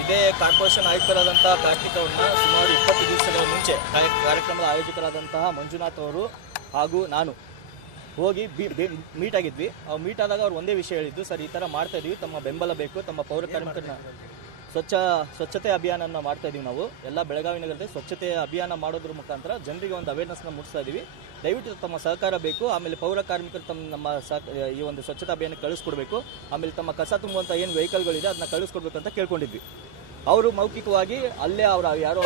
ಇದೇ ಕಾರ್ಪೊರೇಷನ್ ಆಯುಕ್ತರಾದಂಥ ಕಾರ್ತಿಕ್ ಅವ್ರನ್ನ ಸುಮಾರು 20 ದಿವಸಗಳ ಮುಂಚೆ ಕಾರ್ಯಕ್ರಮದ ಆಯೋಜಕರಾದಂತಹ ಮಂಜುನಾಥ್ ಅವರು ಹಾಗೂ ನಾನು ಹೋಗಿ ಮೀಟ್ ಆಗಿದ್ವಿ. ಮೀಟ್ ಆದಾಗ ಅವ್ರು ಒಂದೇ ವಿಷಯ ಹೇಳಿದ್ದು, ಸರ್ ಈ ಥರ ಮಾಡ್ತಾ ಇದೀವಿ, ತಮ್ಮ ಬೆಂಬಲ ಬೇಕು, ತಮ್ಮ ಪೌರ ಕಾರ್ಮಿಕರನ್ನ ಸ್ವಚ್ಛತೆ ಅಭಿಯಾನ ಮಾಡ್ತಾ ಇದೀವಿ. ನಾವು ಎಲ್ಲ ಬೆಳಗಾವಿ ನಗರದಲ್ಲಿ ಸ್ವಚ್ಛತೆ ಅಭಿಯಾನ ಮಾಡೋದ್ರ ಮುಖಾಂತರ ಜನರಿಗೆ ಒಂದು ಅವೇರ್ನೆಸ್ನ ಮೂಡಿಸ್ತಾ ಇದೀವಿ. ದಯವಿಟ್ಟು ತಮ್ಮ ಸಹಕಾರ ಬೇಕು. ಆಮೇಲೆ ಪೌರ ಕಾರ್ಮಿಕರು ನಮ್ಮ ಈ ಒಂದು ಸ್ವಚ್ಛತಾ ಅಭಿಯಾನಕ್ಕೆ ಕಳಿಸ್ಕೊಡ್ಬೇಕು. ಆಮೇಲೆ ತಮ್ಮ ಕಸ ತುಂಬುವಂಥ ಏನು ವೆಹಿಕಲ್ಗಳಿದೆ ಅದನ್ನ ಕಳಿಸ್ಕೊಡ್ಬೇಕು ಅಂತ ಕೇಳ್ಕೊಂಡಿದ್ವಿ. ಅವರು ಮೌಖಿಕವಾಗಿ ಅಲ್ಲೇ ಅವರ ಯಾರೋ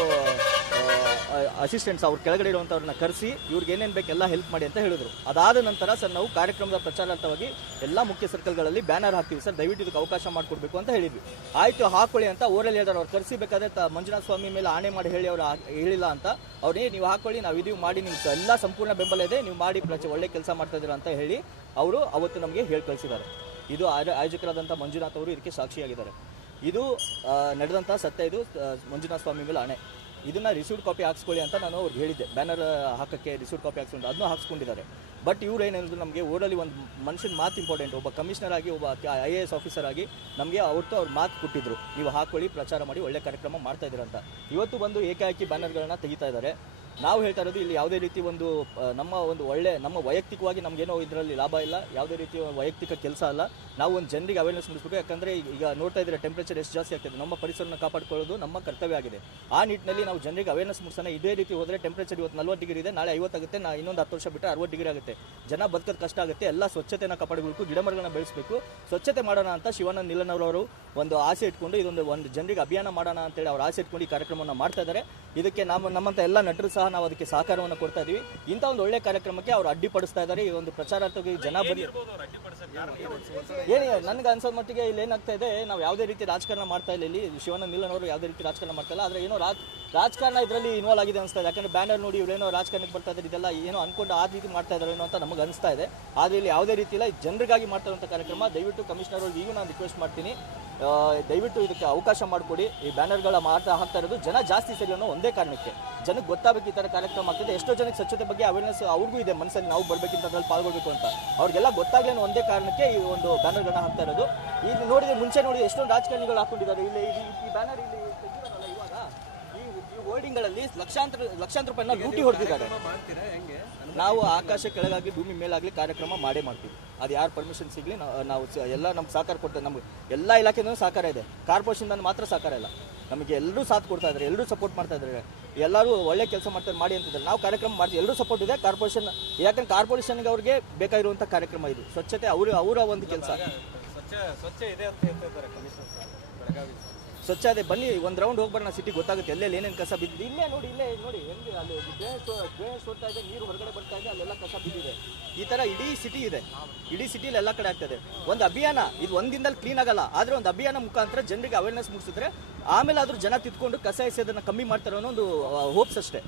ಅಸಿಸ್ಟೆಂಟ್ಸ್ ಅವ್ರ ಕೆಳಗಡೆ ಇರುವಂಥವ್ರನ್ನ ಕರೆಸಿ ಇವ್ರಿಗೆ ಏನೇನು ಬೇಕು ಎಲ್ಲ ಹೆಲ್ಪ್ ಮಾಡಿ ಅಂತ ಹೇಳಿದ್ರು. ಅದಾದ ನಂತರ ಸರ್ ನಾವು ಕಾರ್ಯಕ್ರಮದ ಪ್ರಚಾರಾರ್ಥವಾಗಿ ಎಲ್ಲ ಮುಖ್ಯ ಸರ್ಕಲ್ಗಳಲ್ಲಿ ಬ್ಯಾನರ್ ಹಾಕ್ತೀವಿ ಸರ್, ದಯವಿಟ್ಟು ಇದಕ್ಕೆ ಅವಕಾಶ ಮಾಡಿಕೊಡ್ಬೇಕು ಅಂತ ಹೇಳಿದ್ವಿ. ಆಯಿತು ಹಾಕೊಳ್ಳಿ ಅಂತ ಓರಲ್ಲಿ ಹೇಳಿದ್ರು. ಅವ್ರು ಕರೆಸಿಬೇಕಾದ್ರೆ ಮಂಜುನಾಥ ಸ್ವಾಮಿ ಮೇಲೆ ಆಣೆ ಮಾಡಿ ಹೇಳಿ ಅವರು ಹೇಳಿಲ್ಲ ಅಂತ ಅವ್ರೇ ನೀವು ಹಾಕೊಳ್ಳಿ, ನಾವು ಇದೀವಿ ಮಾಡಿ, ನಿಮ್ಗೆ ಎಲ್ಲ ಸಂಪೂರ್ಣ ಬೆಂಬಲ ಇದೆ, ನೀವು ಮಾಡಿ ಒಳ್ಳೆ ಕೆಲಸ ಮಾಡ್ತಾ ಇದ್ದೀರಾ ಅಂತ ಹೇಳಿ ಅವರು ಅವತ್ತು ನಮಗೆ ಹೇಳಿ ಕಳಿಸಿದ್ದಾರೆ. ಇದು ಆಯೋಜಕರಾದಂಥ ಮಂಜುನಾಥ್ ಅವರು ಇದಕ್ಕೆ ಸಾಕ್ಷಿಯಾಗಿದ್ದಾರೆ. ಇದು ನಡೆದಂಥ ಸತ್ಯ. ಇದು ಮಂಜುನಾಥ ಸ್ವಾಮಿ ಮೇಲೆ ಆಣೆ. ಇದನ್ನು ರಿಸೀವ್ಡ್ ಕಾಪಿ ಹಾಕ್ಸ್ಕೊಳ್ಳಿ ಅಂತ ನಾನು ಅವ್ರಿಗೆ ಹೇಳಿದ್ದೆ. ಬ್ಯಾನರ್ ಹಾಕೋಕ್ಕೆ ರಿಸೀವ್ಡ್ ಕಾಪಿ ಹಾಕ್ಸ್ಕೊಂಡು ಅದನ್ನು ಹಾಕ್ಸ್ಕೊಂಡಿದ್ದಾರೆ. ಬಟ್ ಇವ್ರು ಏನೇನಿದ್ರು, ನಮಗೆ ಊರಲ್ಲಿ ಒಂದು ಮನುಷ್ಯನ ಮಾತು ಇಂಪಾರ್ಟೆಂಟ್. ಒಬ್ಬ ಕಮಿಷನರ್ ಆಗಿ, ಒಬ್ಬ IAS ಆಫೀಸರ್ ಆಗಿ ನಮಗೆ ಅವ್ರ ಮಾತು ಕೊಟ್ಟಿದ್ರು, ನೀವು ಹಾಕೊಳ್ಳಿ, ಪ್ರಚಾರ ಮಾಡಿ, ಒಳ್ಳೆ ಕಾರ್ಯಕ್ರಮ ಮಾಡ್ತಾ ಇದ್ದೀರ ಅಂತ. ಇವತ್ತು ಬಂದು ಏಕಾಏಕಿ ಬ್ಯಾನರ್ಗಳನ್ನ ತೆಗಿತಾ ಇದ್ದಾರೆ. ನಾವು ಹೇಳ್ತಾ ಇರೋದು, ಇಲ್ಲಿ ಯಾವುದೇ ರೀತಿ ನಮ್ಮ ವೈಯಕ್ತಿಕವಾಗಿ ನಮಗೇನೋ ಇದರಲ್ಲಿ ಲಾಭ ಇಲ್ಲ, ಯಾವುದೇ ರೀತಿ ವೈಯಕ್ತಿಕ ಕೆಲಸ ಅಲ್ಲ. ನಾವು ಒಂದು ಜನರಿಗೆ ಅವೇರ್ನೆಸ್ ಮೂಡಿಸಬೇಕು. ಯಾಕಂದರೆ ಈಗ ನೋಡ್ತಾ ಇದ್ರೆ ಟೆಂಪ್ರೇಚರ್ ಎಷ್ಟು ಜಾಸ್ತಿ ಆಗ್ತದೆ. ನಮ್ಮ ಪರಿಸರನ ಕಾಪಾಡ್ಕೊಳ್ಳೋದು ನಮ್ಮ ಕರ್ತವ್ಯ ಆಗಿದೆ. ಆ ನಿಟ್ಟಿನಲ್ಲಿ ನಾವು ಜನರಿಗೆ ಅವೇರ್ನೆಸ್ ಮೂಡಿಸೋಣ. ಇದೇ ರೀತಿ ಹೋದರೆ ಟೆಂಪ್ರೇಚರ್ ಇವತ್ತು 40 ಡಿಗ್ರಿ ಇದೆ, ನಾಳೆ 50 ಆಗುತ್ತೆ, ಇನ್ನೊಂದು 10 ವರ್ಷ ಬಿಟ್ಟರೆ 60 ಡಿಗ್ರಿ ಆಗುತ್ತೆ. ಜನ ಬದುಕೋದು ಕಷ್ಟ ಆಗುತ್ತೆ. ಎಲ್ಲ ಸ್ವಚ್ಛತೆನ ಕಾಪಾಡಬೇಕು, ಗಿಡಮರಗಳನ್ನ ಬೆಳೆಸಬೇಕು, ಸ್ವಚ್ಛತೆ ಮಾಡೋಣ ಅಂತ ಶಿವಾನಂದ ನಿಲನವರವರು ಒಂದು ಆಸೆ ಇಟ್ಕೊಂಡು ಒಂದು ಜನರಿಗೆ ಅಭಿಯಾನ ಮಾಡೋಣ ಅಂತೇಳಿ ಅವ್ರು ಆಸೆ ಇಟ್ಕೊಂಡು ಈ ಕಾರ್ಯಕ್ರಮವನ್ನು ಮಾಡ್ತಾ ಇದ್ದಾರೆ. ಇದಕ್ಕೆ ನಮ್ಮಂಥ ಎಲ್ಲ ನಟರು ಸಹ ನಾವು ಅದಕ್ಕೆ ಸಹಕಾರವನ್ನು ಕೊಡ್ತಾ ಇದೀವಿ. ಇಂಥ ಒಂದು ಒಳ್ಳೆ ಕಾರ್ಯಕ್ರಮಕ್ಕೆ ಅವ್ರು ಅಡ್ಡಿಪಡಿಸ್ತಾ ಇದ್ದಾರೆ. ಈ ಒಂದು ಪ್ರಚಾರಾರ್ಥಕ್ಕೆ ಜನ ಬನ್ನಿ ಹೇಳಿ. ನನಗೆ ಅನ್ಸೋ ಮಟ್ಟಿಗೆ ಇಲ್ಲಿ ಏನಾಗ್ತಾ ಇದೆ, ನಾವು ಯಾವುದೇ ರೀತಿ ರಾಜಕಾರಣ ಮಾಡ್ತಾ ಇಲ್ಲ. ಇಲ್ಲಿ ಶಿವಾನಂದ ನಿಲನವರು ಯಾವುದೇ ರೀತಿ ರಾಜಕಾರಣ ಮಾಡ್ತಾ ಇಲ್ಲ. ಆದರೆ ಏನೋ ರಾಜಕಾರಣ ಇದರಲ್ಲಿ ಇನ್ವಾಲ್ವ್ ಆಗಿದೆ ಅನಿಸ್ತಾ ಇದೆ. ಯಾಕಂದ್ರೆ ಬ್ಯಾನರ್ ನೋಡಿ ಇವರೇನೋ ರಾಜಕಾರಣಕ್ಕೆ ಬರ್ತಾ ಇದ್ದಾರೆ, ಇದೆಲ್ಲ ಏನೋ ಅನ್ಕೊಂಡು ಆ ರೀತಿ ಮಾಡ್ತಾ ಇದ್ದಾರೆ ಏನೋ ಅಂತ ನಮಗೆ ಅನಿಸ್ತಾ ಇದೆ. ಆದರೆ ಇಲ್ಲಿ ಯಾವುದೇ ರೀತಿ ಇಲ್ಲ, ಜನರಿಗಾಗಿ ಮಾಡ್ತಾ ಇರುವಂಥ ಕಾರ್ಯಕ್ರಮ. ದಯವಿಟ್ಟು ಕಮಿಷನರ್ ಅವ್ರಿಗೆ ಈಗ ನಾನು ರಿಕ್ವೆಸ್ಟ್ ಮಾಡ್ತೀನಿ, ದಯವಿಟ್ಟು ಇದಕ್ಕೆ ಅವಕಾಶ ಮಾಡಿಕೊಡಿ. ಈ ಬ್ಯಾನರ್ಗಳ ಹಾಕ್ತಾ ಇರೋದು ಜನ ಜಾಸ್ತಿ ಸರಿ ಅನ್ನೋ ಒಂದೇ ಕಾರಣಕ್ಕೆ. ಜನಕ್ಕೆ ಗೊತ್ತಾಗಬೇಕು ಈ ಥರ ಕಾರ್ಯಕ್ರಮ ಆಗ್ತದೆ. ಎಷ್ಟೋ ಜನಕ್ಕೆ ಸ್ವಚ್ಛತೆ ಬಗ್ಗೆ ಅವೇರ್ನೆಸ್ ಅವ್ರಿಗೂ ಇದೆ ಮನಸ್ಸಲ್ಲಿ, ನಾವು ಬರಬೇಕಿಂತ ಅದ್ರಲ್ಲಿ ಪಾಲ್ಗೊಳ್ಬೇಕು ಅಂತ. ಅವ್ರಿಗೆಲ್ಲ ಗೊತ್ತಾಗಲಿ ಅನ್ನೋ ಒಂದೇ ಕಾರಣಕ್ಕೆ ಈ ಒಂದು ಬ್ಯಾನರ್ಗಳನ್ನ ಹಾಕ್ತಾ ಇರೋದು. ಈಗ ನೋಡಿದ್ರೆ ಮುಂಚೆ ನೋಡಿ ಎಷ್ಟೊಂದು ರಾಜಕಾರಣಿಗಳು ಹಾಕೊಂಡಿದ್ದಾರೆ. ಇಲ್ಲಿ ಈ ಬ್ಯಾನರ್ ಇಲ್ಲಿ ತೆಗಿದಾರಲ್ಲ ಇವಾಗ, ಈ ಹೋರ್ಡಿಂಗ್ಗಳಲ್ಲಿ ಲಕ್ಷಾಂತರ ರೂಪಾಯಿನ ಲೂಟಿ ಹೊಡೆದಿದ್ದಾರೆ. ನಾವು ಆಕಾಶ ಕೆಳಗಾಗಿ ಭೂಮಿ ಮೇಲಾಗಲಿ ಕಾರ್ಯಕ್ರಮ ಮಾಡೇ ಮಾಡ್ತೀವಿ. ಅದು ಯಾರು ಪರ್ಮಿಷನ್ ಸಿಗಲಿ ನಾವು ಎಲ್ಲ ನಮ್ಗೆ ಸಹಕಾರ ಕೊಡ್ತೇವೆ. ನಮ್ಗೆ ಎಲ್ಲ ಇಲಾಖೆನೂ ಸಹಕಾರ ಇದೆ, ಕಾರ್ಪೊರೇಷನ್ ಮಾತ್ರ ಸಹಕಾರ ಇಲ್ಲ. ನಮಗೆ ಎಲ್ಲರೂ ಸಾಥ್ ಕೊಡ್ತಾ ಇದ್ದಾರೆ, ಎಲ್ಲರೂ ಸಪೋರ್ಟ್ ಮಾಡ್ತಾ ಇದ್ದಾರೆ, ಎಲ್ಲರೂ ಒಳ್ಳೆ ಕೆಲಸ ಮಾಡ್ತಾರೆ ಮಾಡಿ ಅಂತಿದ್ದಾರೆ. ನಾವು ಕಾರ್ಯಕ್ರಮ ಮಾಡ್ತೀವಿ, ಎಲ್ಲರೂ ಸಪೋರ್ಟ್ ಇದೆ. ಕಾರ್ಪೊರೇಷನ್ ಯಾಕಂದ್ರೆ ಕಾರ್ಪೊರೇಷನ್ಗೆ ಅವ್ರಿಗೆ ಬೇಕಾಗಿರುವಂಥ ಕಾರ್ಯಕ್ರಮ ಇದು. ಸ್ವಚ್ಛತೆ ಅವರ ಒಂದು ಕೆಲಸ. ಸ್ವಚ್ಛ ಅದೇ, ಬನ್ನಿ ಒಂದು ರೌಂಡ್ ಹೋಗ್ಬರೋಣ, ಸಿಟಿ ಗೊತ್ತಾಗುತ್ತೆ ಎಲ್ಲೆಲ್ಲಿ ಏನೇನು ಕಸ ಬಿದ್ದಿದೆ. ಇಲ್ಲೇ ನೋಡಿ ಹೆಂಗೆ ಅಲ್ಲಿ ಡ್ರೈನೇಜ್ ಸೋರ್ತಾ ಇದೆ, ನೀರು ಹೊರಗಡೆ ಬರ್ತಾ ಇದೆ, ಅಲ್ಲೆಲ್ಲ ಕಸ ಬಿದ್ದಿದೆ. ಈ ಥರ ಇಡೀ ಸಿಟಿ ಇದೆ, ಇಡೀ ಸಿಟಿಲಿ ಎಲ್ಲ ಕಡೆ ಆಗ್ತದೆ. ಒಂದು ಅಭಿಯಾನ ಇದು ಒಂದು ದಿನದಲ್ಲಿ ಕ್ಲೀನ್ ಆಗಲ್ಲ. ಆದರೆ ಒಂದು ಅಭಿಯಾನ ಮುಖಾಂತರ ಜನರಿಗೆ ಅವೇರ್ನೆಸ್ ಮೂಡಿಸಿದ್ರೆ ಆಮೇಲೆ ಆದರೂ ಜನ ತಿದ್ಕೊಂಡು ಕಸ ಎಸೆಯೋದನ್ನು ಕಮ್ಮಿ ಮಾಡ್ತಾರೆ ಅನ್ನೋ ಒಂದು ಹೋಪ್ಸ್ ಅಷ್ಟೇ.